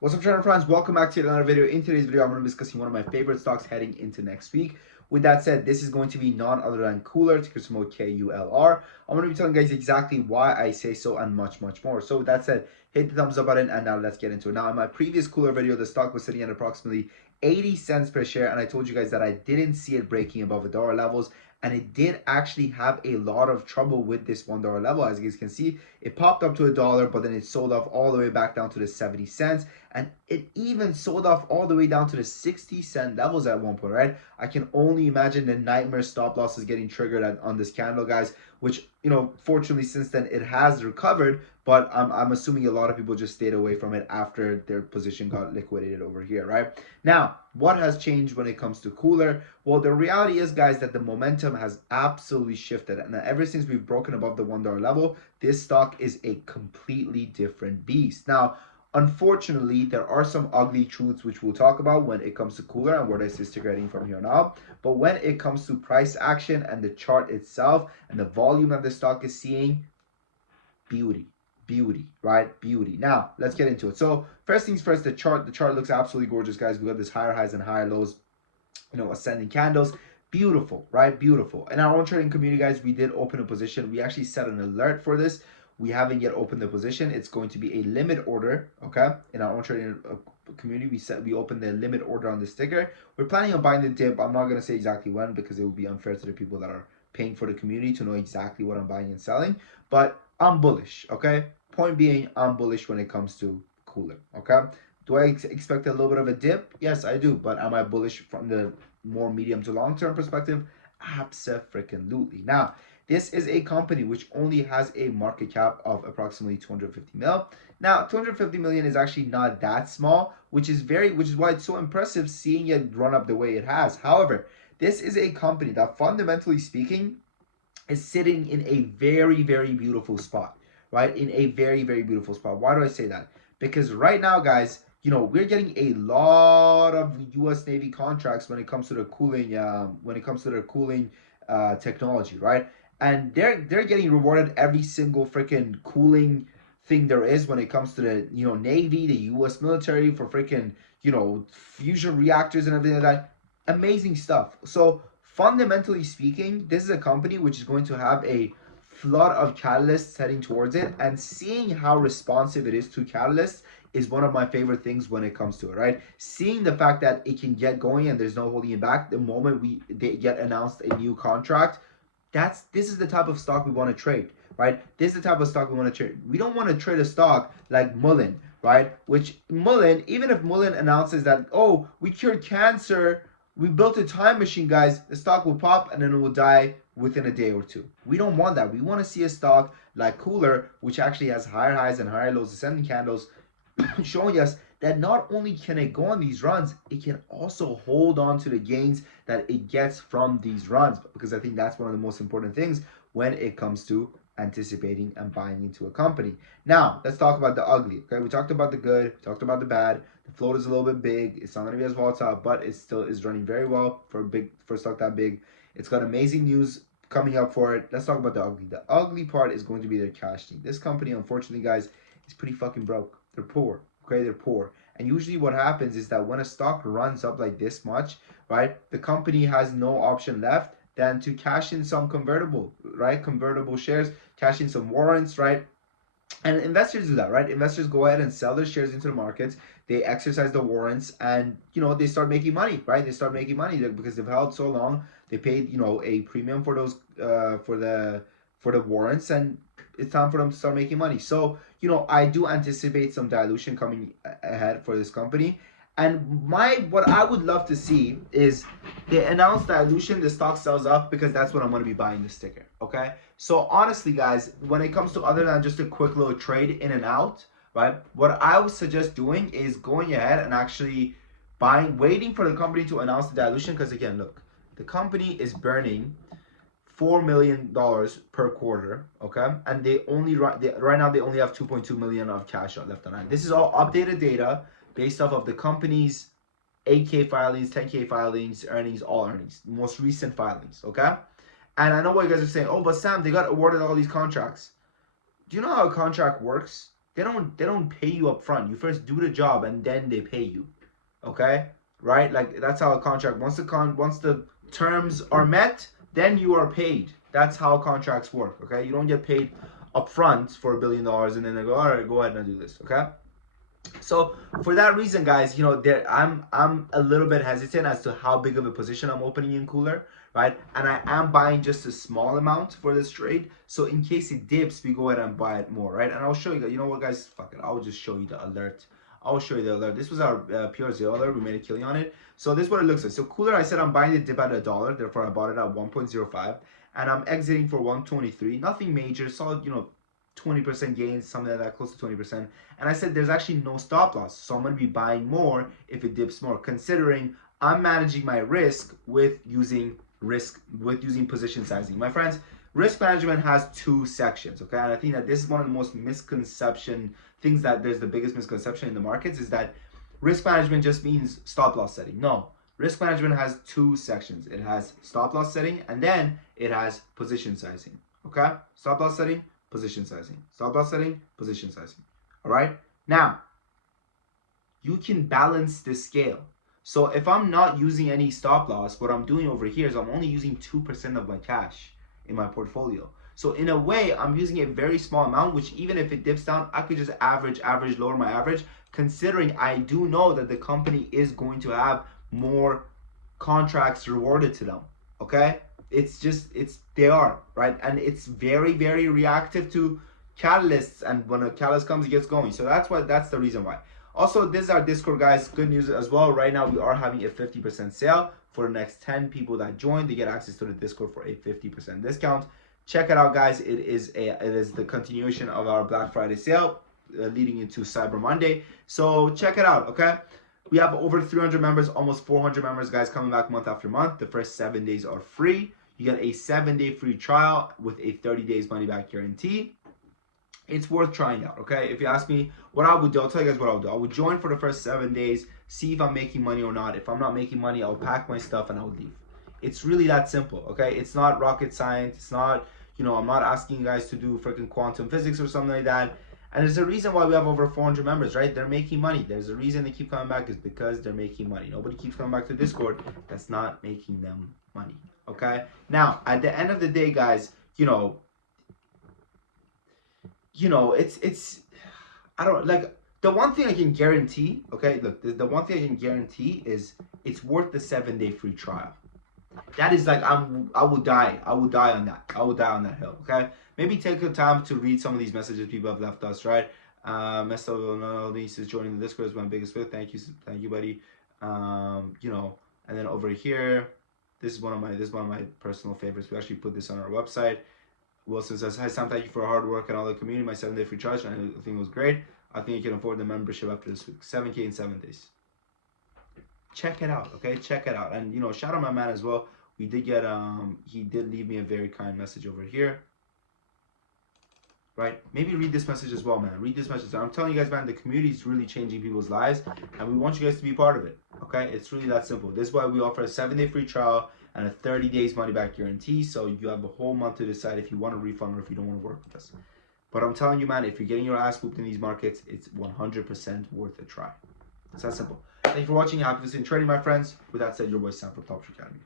What's up, channel friends? Welcome back to another video. In today's video, I'm going to be discussing one of my favorite stocks heading into next week. With that said, this is going to be none other than Kulr, ticker symbol KULR. I'm going to be telling you guys exactly why I say so and much more. So with that said, hit the thumbs up button and now let's get into it. Now, in my previous Kulr video, the stock was sitting at approximately 80 cents per share, and I told you guys that I didn't see it breaking above $1 levels, and it did actually have a lot of trouble with this $1 level. As you guys can see, it popped up to $1, but then it sold off all the way back down to the 70 cents, and it even sold off all the way down to the 60-cent levels at one point, right? I can only imagine the nightmare stop losses getting triggered on this candle, guys, which, fortunately since then it has recovered, but I'm assuming a lot of people just stayed away from it after their position got liquidated over here, right? Now, what has changed when it comes to Kulr? Well, the reality is, guys, that the momentum has absolutely shifted, and ever since we've broken above the $1 level, this stock is a completely different beast. Now, unfortunately, there are some ugly truths which we'll talk about when it comes to Kulr and where this is grading from here on out. But when it comes to price action and the chart itself and the volume that the stock is seeing, beauty, right? Beauty. Now, let's get into it. So first things first, the chart looks absolutely gorgeous, guys. We got this higher highs and higher lows, ascending candles. Beautiful, right? Beautiful. In our own trading community, guys, we did open a position. We actually set an alert for this. We haven't yet opened the position. It's going to be a limit order, okay? In our own trading community, we opened the limit order on the sticker. We're planning on buying the dip. I'm not going to say exactly when because it would be unfair to the people that are paying for the community to know exactly what I'm buying and selling. But I'm bullish, okay? Point being, I'm bullish when it comes to Kulr, okay? Do I expect a little bit of a dip? Yes, I do. But am I bullish from the more medium to long-term perspective? Abso-freaking-lutely. Now, this is a company which only has a market cap of approximately 250 mil. Now, 250 million is actually not that small, which is why it's so impressive seeing it run up the way it has. However, this is a company that fundamentally speaking is sitting in a very, very beautiful spot, right? In a very, very beautiful spot. Why do I say that? Because right now, guys, we're getting a lot of U.S. Navy contracts when it comes to the cooling, technology, right? And they're getting rewarded every single freaking cooling thing there is when it comes to the Navy, the U.S. military for freaking fusion reactors and everything like that. Amazing stuff. So fundamentally speaking, this is a company which is going to have a flood of catalysts heading towards it, and seeing how responsive it is to catalysts is one of my favorite things when it comes to it, right? Seeing the fact that it can get going and there's no holding it back the moment they get announced a new contract. This is the type of stock we want to trade, right? This is the type of stock we want to trade. We don't want to trade a stock like Mullen, right? Which Mullen, even if Mullen announces that, oh, we cured cancer, we built a time machine, guys, the stock will pop and then it will die within a day or two. We don't want that. We want to see a stock like Kulr, which actually has higher highs and higher lows, ascending candles, showing us that not only can it go on these runs, it can also hold on to the gains that it gets from these runs, because I think that's one of the most important things when it comes to anticipating and buying into a company. Now, let's talk about the ugly. Okay, we talked about the good, we talked about the bad. The float is a little bit big. It's not going to be as volatile, but it still is running very well for a stock that big. It's got amazing news coming up for it. Let's talk about the ugly. The ugly part is going to be their cash need. This company, unfortunately, guys, is pretty fucking broke. They're poor. Okay, they're poor. And usually what happens is that when a stock runs up like this much, right, the company has no option left than to cash in some convertible, right? Convertible shares, cash in some warrants, right? And investors do that, right? Investors go ahead and sell their shares into the markets. They exercise the warrants, and they start making money, right? They start making money because they've held so long. They paid a premium for those for the warrants, and it's time for them to start making money. So I do anticipate some dilution coming ahead for this company. And what I would love to see is they announce dilution, the stock sells off, because that's what I'm going to be buying the sticker. Okay. So honestly, guys, when it comes to other than just a quick little trade in and out, right? What I would suggest doing is going ahead and actually waiting for the company to announce the dilution. Because again, look, the company is burning $4 million per quarter, okay? And right now they only have 2.2 million of cash left on hand. This is all updated data based off of the company's 8K filings, 10K filings, all earnings, most recent filings, okay? And I know what you guys are saying, oh, but Sam, they got awarded all these contracts. Do you know how a contract works? they don't pay you up front. You first do the job and then they pay you. Okay? Right? Like that's how a contract once the terms are met, then you are paid. That's how contracts work. Okay? You don't get paid up front for $1 billion and then they go, all right, go ahead and do this. Okay? So for that reason, guys, I'm a little bit hesitant as to how big of a position I'm opening in Kulr, right? And I am buying just a small amount for this trade. So in case it dips, we go ahead and buy it more, right? And I'll show you. You know what, guys? Fuck it. I'll just show you the alert. I'll show you the alert. This was our PRZ alert. We made a killing on it. So this is what it looks like. So Kulr, I said I'm buying the dip at $1. Therefore, I bought it at 1.05, and I'm exiting for 123. Nothing major. Solid, 20% gains, something like that, close to 20%. And I said there's actually no stop loss. So I'm going to be buying more if it dips more, considering I'm managing my risk with using position sizing. My friends, risk management has two sections, okay? And I think that this is one of the most misconception things that there's the biggest misconception in the markets is that risk management just means stop loss setting. No. Risk management has two sections. It has stop loss setting and then it has position sizing. Okay? Stop loss setting, position sizing. Stop loss setting, position sizing. All right? Now, you can balance the scale. So if I'm not using any stop loss, what I'm doing over here is I'm only using 2% of my cash in my portfolio. So in a way, I'm using a very small amount, which even if it dips down, I could just average, lower my average, considering I do know that the company is going to have more contracts rewarded to them. Okay? They are, right? And it's very, very reactive to catalysts, and when a catalyst comes, it gets going. So that's the reason why. Also, this is our Discord, guys. Good news as well. Right now, we are having a 50% sale for the next 10 people that join. They get access to the Discord for a 50% discount. Check it out, guys. It is the continuation of our Black Friday sale leading into Cyber Monday. So check it out, okay? We have over 300 members, almost 400 members, guys, coming back month after month. The first 7 days are free. You get a 7-day free trial with a 30 days money back guarantee. It's worth trying out, okay? If you ask me what I would do, I'll tell you guys what I'll do. I would join for the first 7 days, see if I'm making money or not. If I'm not making money, I'll pack my stuff and I'll leave. It's really that simple, okay? It's not rocket science. It's not, I'm not asking you guys to do freaking quantum physics or something like that. And there's a reason why we have over 400 members, right? They're making money. There's a reason they keep coming back is because they're making money. Nobody keeps coming back to Discord that's not making them money, okay? Now, at the end of the day, guys, it's I don't like the one thing I can guarantee, okay? Look, the one thing I can guarantee is it's worth the 7-day free trial. That is like I would die on that. I would die on that hill, okay? Maybe take the time to read some of these messages people have left us, right? Mesto is joining the Discord is my biggest fan. Thank you, buddy. And then over here, this is one of my personal favorites. We actually put this on our website. Wilson says, hi Sam, thank you for hard work and all the community. My 7-day free trial, I think it was great. I think you can afford the membership after this week. 7K in 7 days. Check it out, okay? Check it out. And shout out my man as well. We did get he did leave me a very kind message over here. Right? Maybe read this message as well, man. Read this message. I'm telling you guys, man, the community is really changing people's lives, and we want you guys to be part of it. Okay? It's really that simple. This is why we offer a 7-day free trial and a 30 days money back guarantee. So you have a whole month to decide if you want a refund or if you don't want to work with us. But I'm telling you, man, if you're getting your ass whooped in these markets, it's 100% worth a try. It's that simple. Thank you for watching. Happy to see you in trading, my friends. With that said, your boy Sam from Top Academy.